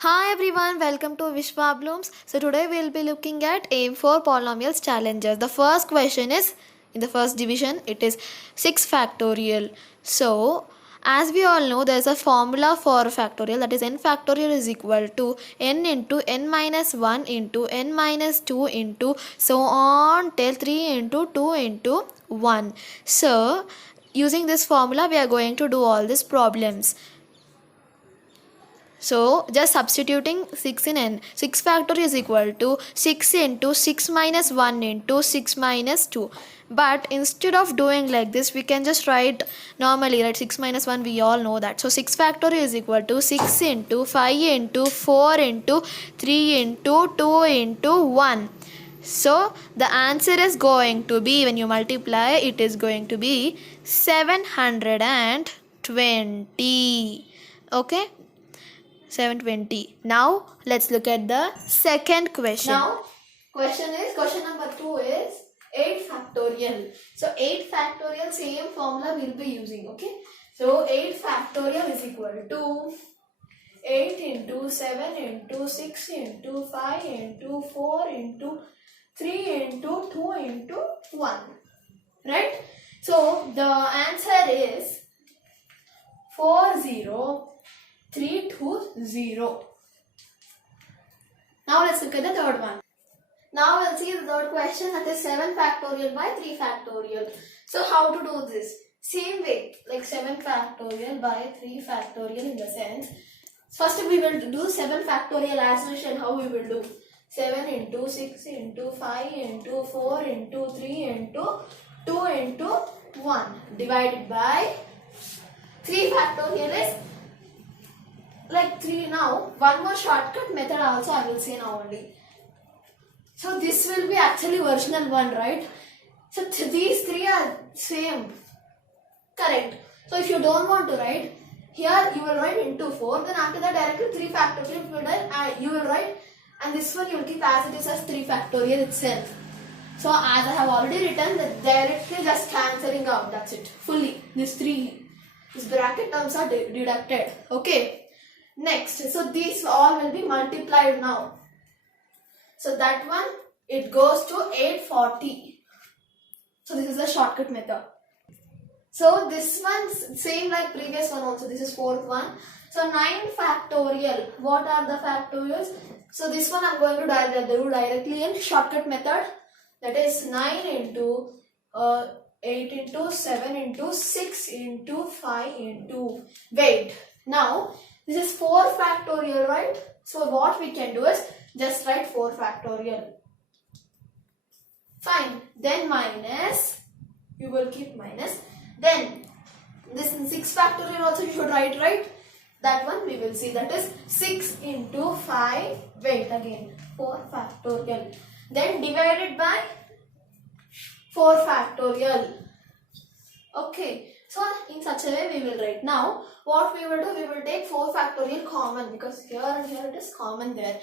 Hi everyone, welcome to Vishwa Blooms. So today we'll be looking at AIM4 polynomials challenges. The first question is in the first division, it is 6 factorial. So as we all know, there is a formula for factorial, that is n factorial is equal to n into n minus 1 into n minus 2 into so on till 3 into 2 into 1. So using this formula we are going to do all these problems. So just substituting 6 in n. 6 factorial is equal to 6 into 6 minus 1 into 6 minus 2. But instead of doing like this, we can just write normally, right? 6 minus 1, we all know that. So 6 factorial is equal to 6 into 5 into 4 into 3 into 2 into 1. So the answer is going to be, when you multiply, it is going to be 720. Okay, 720. Now let's look at the second question. Now question number 2 is 8 factorial. So 8 factorial, same formula we'll be using. Okay, so 8 factorial is equal to 8 into 7 into 6 into 5 into 4 into 3 into 2 into 1, right? So the answer is 40320. Now let's look at the third one. Now we'll see the third question, that is 7 factorial by 3 factorial. So how to do this? Same way, like 7 factorial by 3 factorial in the sense. First we will do 7 factorial as usual. How we will do? 7 into 6 into 5 into 4 into 3 into 2 into 1 divided by 3 factorial is like 3. Now one more shortcut method also I will say now only. So this will be actually versional 1, right? So these 3 are same, correct? So if you don't want to write, here you will write into 4, then after that directly 3 factorial you will write, and this one you will keep as it is as 3 factorial itself. So as I have already written, that directly just cancelling out, that's it, fully. This bracket terms are deducted. Okay, next, so these all will be multiplied now. So that one, it goes to 840. So this is the shortcut method. So this one same like previous one also. This is fourth one. So 9 factorial. What are the factorials? So this one I am going to do directly in shortcut method. That is 9 into 8 into 7 into 6 into 5 into. Wait. Now this is 4 factorial, right? So what we can do is just write 4 factorial. Fine. Then minus. You will keep minus. Then this 6 factorial also you should write, right? That one we will see, that is 6 into 5. Wait, again 4 factorial. Then divided by 4 factorial. Okay. So in such a way we will write. Now what we will do, we will take 4 factorial common, because here and here it is common there.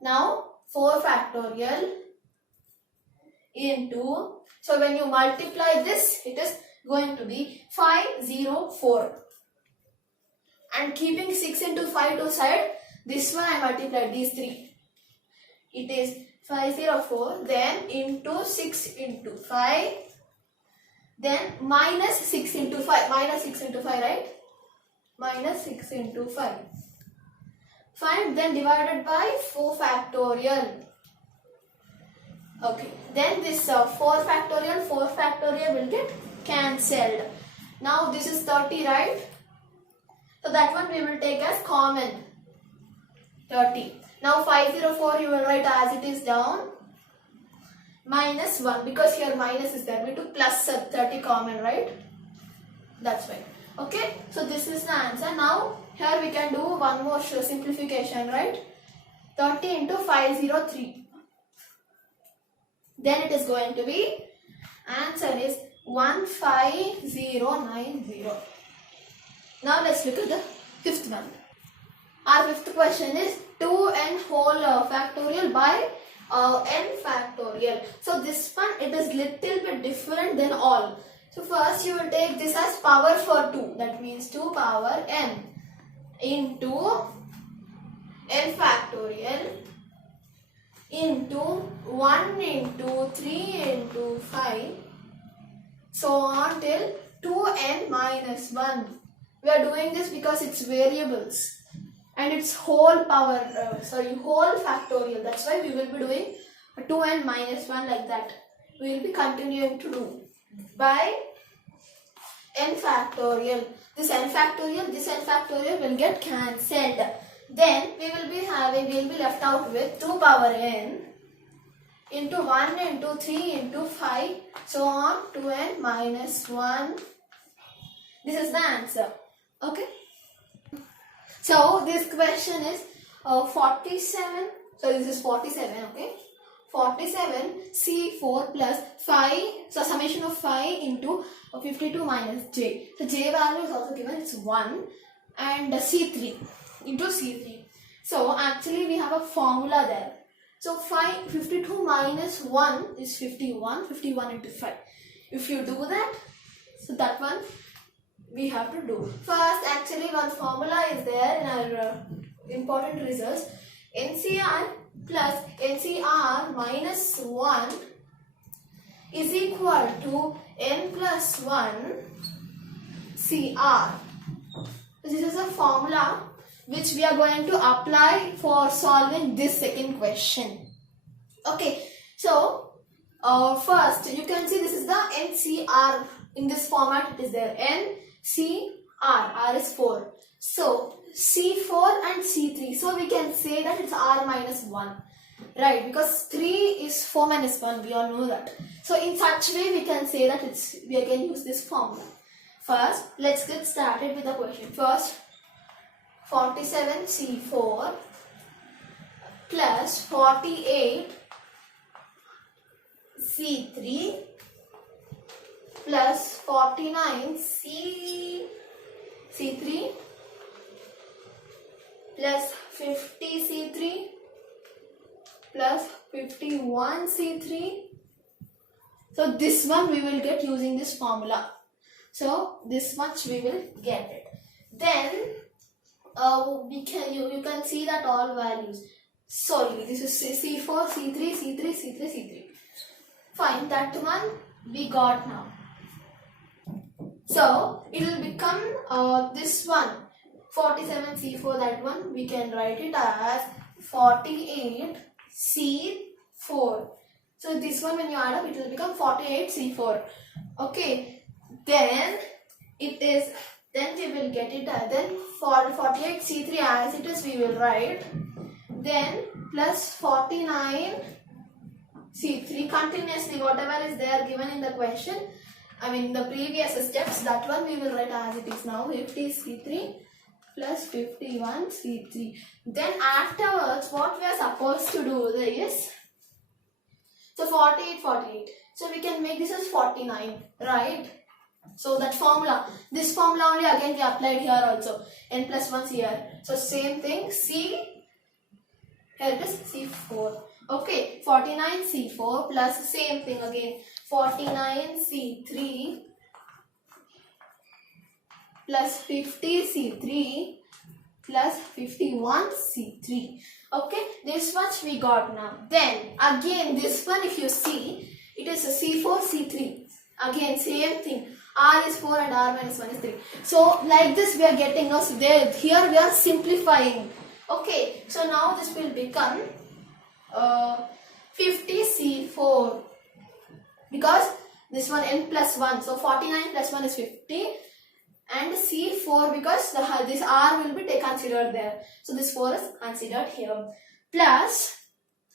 Now 4 factorial into, so when you multiply this, it is going to be 504. And keeping 6 into 5 to side, this one I multiplied, these 3. It is 504, then into 6 into 5, then minus 6 into 5, minus 6 into 5, right? Minus 6 into 5. Fine, then divided by 4 factorial. Okay, then this 4 factorial will get cancelled. Now this is 30, right? So that one we will take as common, 30. Now 504 you will write as it is down, minus 1, because here minus is there. We took plus 30 common, right? That's why. Okay, so this is the answer. Now here we can do one more simplification, right? 30 into 503. Then it is going to be, answer is 15090. Now let's look at the fifth one. Our fifth question is 2n whole factorial by n factorial. So this one, it is little bit different than all. So first you will take this as power for 2. That means 2 power n into n factorial into 1 into 3 into 5 so on till 2n minus 1. We are doing this because it's variables and it's whole power, whole factorial. That's why we will be doing 2n minus 1 like that. We will be continuing to do by n factorial. This n factorial will get cancelled. Then we will be left out with 2 power n into 1 into 3 into 5 so on 2n minus 1. This is the answer. Okay. So this question is 47. So this is 47. Okay. 47 C4 plus 5. So summation of 5 into 52 minus j. So j value is also given. It's 1 and C3 into C3. So actually we have a formula there. So 52 minus 1 is 51. 51 into 5. If you do that, so that one we have to do. First, actually one formula is there in our important results. NCR plus NCR minus 1 is equal to n plus 1 CR. This is a formula which we are going to apply for solving this second question. Okay, so first you can see this is the NCR. In this format it is there. NCR, R is 4. So C4 and C3. So we can say that it's R minus 1. Right, because 3 is 4 minus 1. We all know that. So in such way we can say that we can use this formula. First, let's get started with the question. First, 47 C4 plus 48 C3 plus 49 C3 plus 50 C3 plus 51 C3. So this one we will get using this formula. So this much we will get it. Then you can see that all values. Sorry, this is C4, C3, C3, C3, C3. Fine, that one we got now. So it will become this one 47 C4. That one we can write it as 48 C4. So this one when you add up it will become 48 C4. Okay, then we will get it then for 48 C3 as it is we will write, then plus 49 C3 continuously whatever is there given in the question, the previous steps, that one we will write as it is now, 50 C3 plus 51 C3. Then afterwards what we are supposed to do is, so 48. So we can make this as 49, right? So that formula, this formula only again we applied here also, n plus 1 here. So same thing, here it is C4. Okay, 49 C4 plus same thing again, 49 C3 plus 50 C3 plus 51 C3. Okay, this much we got now. Then again this one if you see, it is a C4 C3. Again same thing, R is 4 and R minus 1 is 3. So like this we are getting now. So here we are simplifying. Okay, so now this will become 50 C4 because this one n plus 1. So 49 plus 1 is 50 and C4 because this R will be considered there. So this 4 is considered here. Plus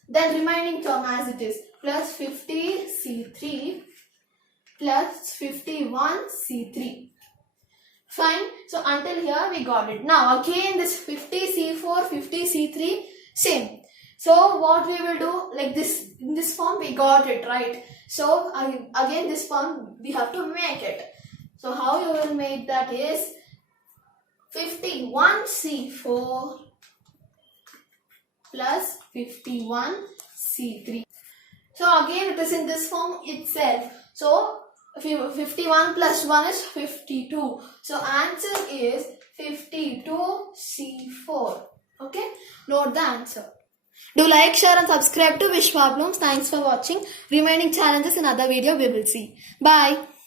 then remaining term as it is, plus 50 C3 plus 51 C3. Fine. So until here we got it. Now again this 50 C4, 50 C3 same. So what we will do, like this, in this form we got it, right? So again this form we have to make it. So how you will make that is 51 C4 plus 51 C3. So again it is in this form itself. So 51 plus 1 is 52. So answer is 52 C4. Okay, note the answer. Do like, share and subscribe to Wish Problems. Thanks for watching. Remaining challenges in other video we will see. Bye.